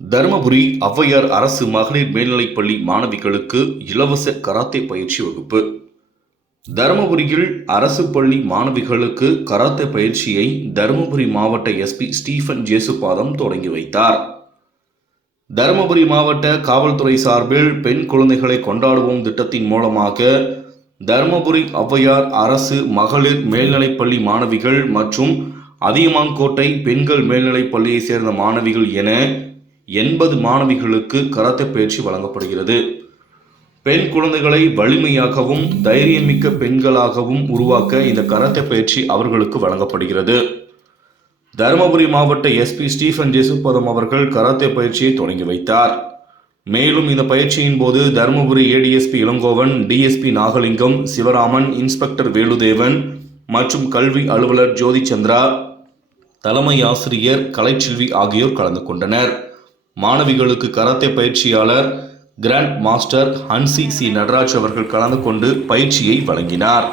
தருமபுரி ஔவையார் அரசு மகளிர் மேல்நிலைப்பள்ளி மாணவிகளுக்கு இலவச கராத்தே பயிற்சி வகுப்பு. தருமபுரியில் அரசு பள்ளி மாணவிகளுக்கு கராத்தே பயிற்சியை தருமபுரி மாவட்ட எஸ்பி ஸ்டீஃபன் ஜேசுபாதம் தொடங்கி வைத்தார். தருமபுரி மாவட்ட காவல்துறை சார்பில் பெண் குழந்தைகளை கொண்டாடுவோம் திட்டத்தின் மூலமாக தருமபுரி ஔவையார் அரசு மகளிர் மேல்நிலைப்பள்ளி மாணவிகள் மற்றும் அதியமான்கோட்டை பெண்கள் மேல்நிலைப்பள்ளியைச் சேர்ந்த மாணவிகள் என எண்பது மாணவிகளுக்கு கராத்தே பயிற்சி வழங்கப்படுகிறது. பெண் குழந்தைகளை வலிமையாகவும் தைரியமிக்க பெண்களாகவும் உருவாக்க இந்த கராத்தே பயிற்சி அவர்களுக்கு வழங்கப்படுகிறது. தருமபுரி மாவட்ட எஸ்பி ஸ்டீஃபன் ஜேசுப்பதம் அவர்கள் கராத்தே பயிற்சியை தொடங்கி வைத்தார். மேலும் இந்த பயிற்சியின் போது Dharmapuri ADSP Ilangovan DSP Nagalingam Sivaraman inspector Veludevan மற்றும் கல்வி அலுவலர் ஜோதி சந்திரா தலைமை ஆசிரியர் கலைச்செல்வி ஆகியோர் கலந்து கொண்டனர். மாணவிகளுக்கு கராத்தே பயிற்சியாளர் grand master Hanshi C Nataraj அவர்கள் கலந்து கொண்டு பயிற்சியை வழங்கினார்.